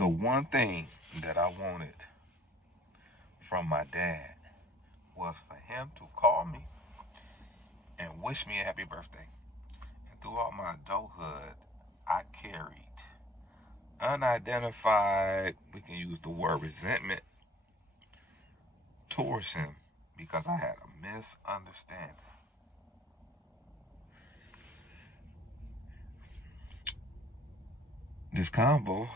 The one thing that I wanted from my dad was for him to call me and wish me a happy birthday. And throughout my adulthood, I carried unidentified, we can use the word resentment, towards him because I had a misunderstanding. This combo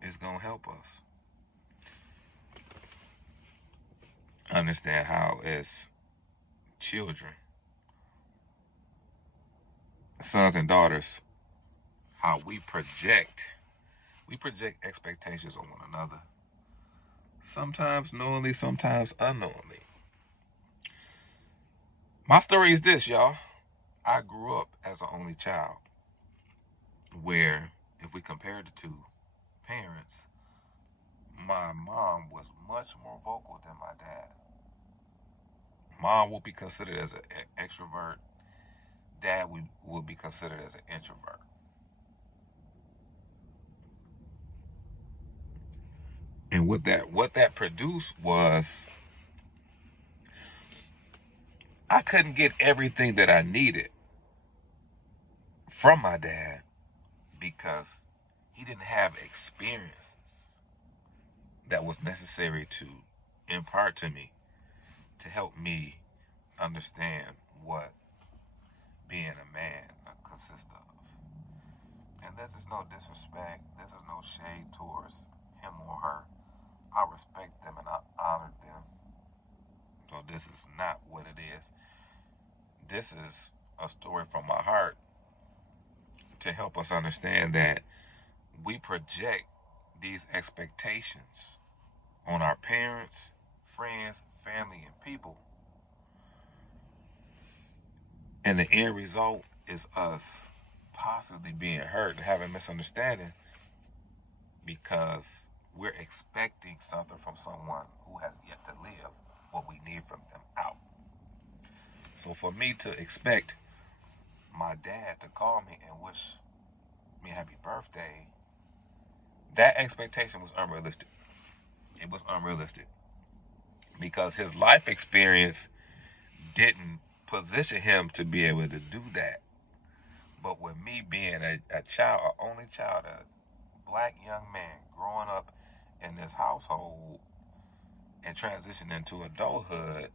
is going to help us understand how, as children, sons and daughters, how we project expectations on one another, sometimes knowingly, sometimes unknowingly. My story is this, y'all. I grew up as an only child, where if we compare the two parents, my mom was much more vocal than my dad. Mom would be considered as an extrovert. Dad would be considered as an introvert. And what that produced was I couldn't get everything that I needed from my dad because he didn't have experiences that was necessary to impart to me to help me understand what being a man consists of. And this is no disrespect, this is no shade towards him or her. I respect them and I honor them. So this is not what it is. This is a story from my heart to help us understand that we project these expectations on our parents, friends, family, and people. And the end result is us possibly being hurt and having misunderstanding because we're expecting something from someone who has yet to live what we need from them out. So for me to expect my dad to call me and wish me happy birthday, that expectation was unrealistic. It was unrealistic because his life experience didn't position him to be able to do that. But with me being a child, an only child, a black young man growing up in this household and transitioning into adulthood,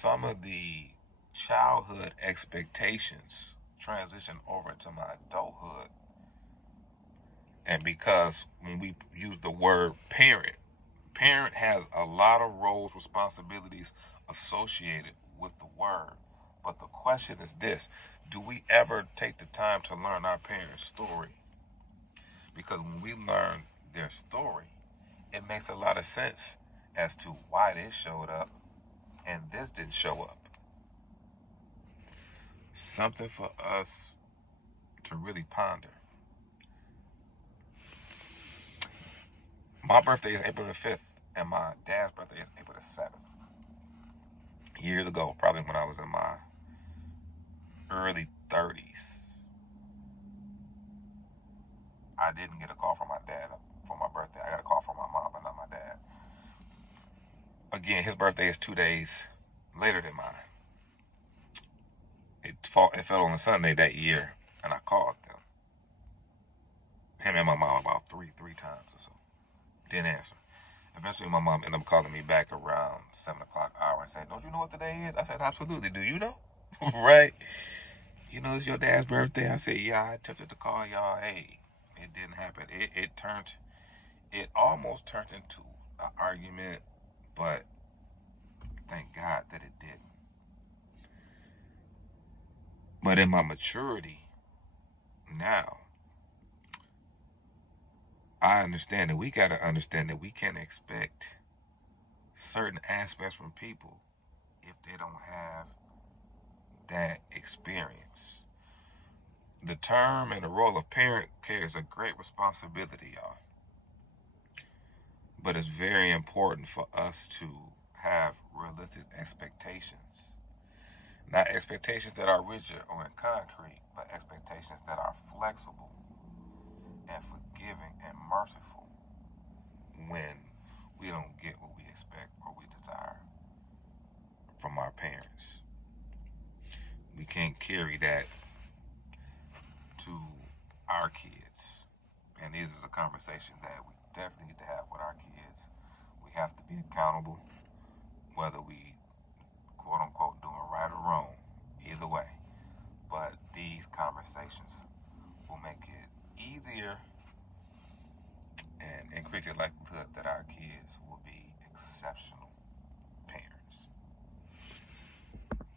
some of the childhood expectations transition over to my adulthood. And because when we use the word parent, parent has a lot of roles, responsibilities associated with the word. But the question is this: do we ever take the time to learn our parents' story? Because when we learn their story, it makes a lot of sense as to why this showed up and this didn't show up. Something for us to really ponder. My birthday is April the 5th, and my dad's birthday is April the 7th. Years ago, probably when I was in my early 30s, I didn't get a call from my dad for my birthday. I got a call from my mom, but not my dad. Again, his birthday is 2 days later than mine. It fell on a Sunday that year, and I called them. Him and my mom about three times or so. Didn't answer. Eventually, my mom ended up calling me back around 7 o'clock hour and said, "Don't you know what today is?" I said, "Absolutely. Do you know?" Right? "You know it's your dad's birthday." I said, "Yeah, I attempted to call y'all. Hey, it didn't happen. It almost turned into an argument, but thank God that it didn't." But in my maturity now, I understand that we got to understand that we can't expect certain aspects from people if they don't have that experience. The term and the role of parent carries a great responsibility, y'all. But it's very important for us to have realistic expectations. Not expectations that are rigid or in concrete, but expectations that are flexible and carry that to our kids. And this is a conversation that we definitely need to have with our kids. We have to be accountable, whether we quote unquote doing right or wrong, either way. But these conversations will make it easier and increase the likelihood that our kids will be exceptional